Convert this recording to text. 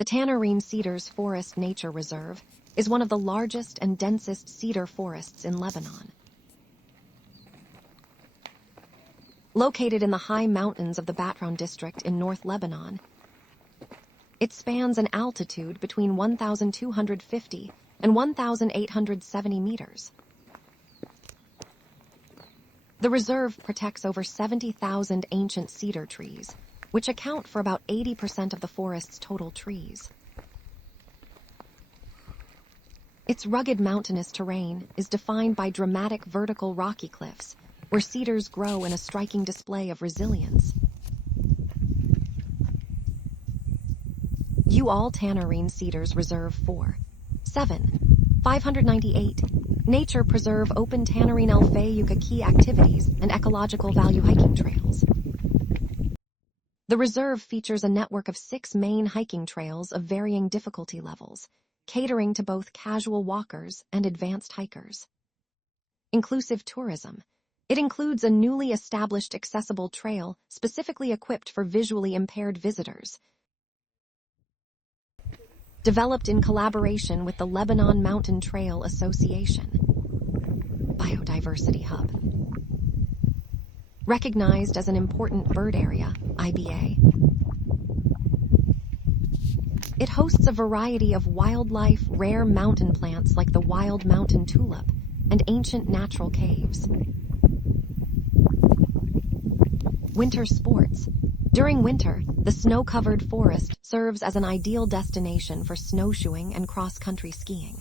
The Tannourine Cedars Forest Nature Reserve is one of the largest and densest cedar forests in Lebanon. Located in the high mountains of the Batroun District in North Lebanon, it spans an altitude between 1,250 and 1,870 meters. The reserve protects over 70,000 ancient cedar trees, which account for about 80% of the forest's total trees. Its rugged mountainous terrain is defined by dramatic vertical rocky cliffs, where cedars grow in a striking display of resilience. Tannourine Cedars Reserve 598 Nature Preserve Open Tannourine Alfayuka Key Activities and Ecological Value Hiking Trails. The reserve features a network of 6 main hiking trails of varying difficulty levels, catering to both casual walkers and advanced hikers. Inclusive tourism. It includes a newly established accessible trail specifically equipped for visually impaired visitors, developed in collaboration with the Lebanon Mountain Trail Association. Biodiversity Hub. Recognized as an important bird area, IBA. It hosts a variety of wildlife, rare mountain plants like the wild mountain tulip, and ancient natural caves. Winter sports. During winter, the snow-covered forest serves as an ideal destination for snowshoeing and cross-country skiing.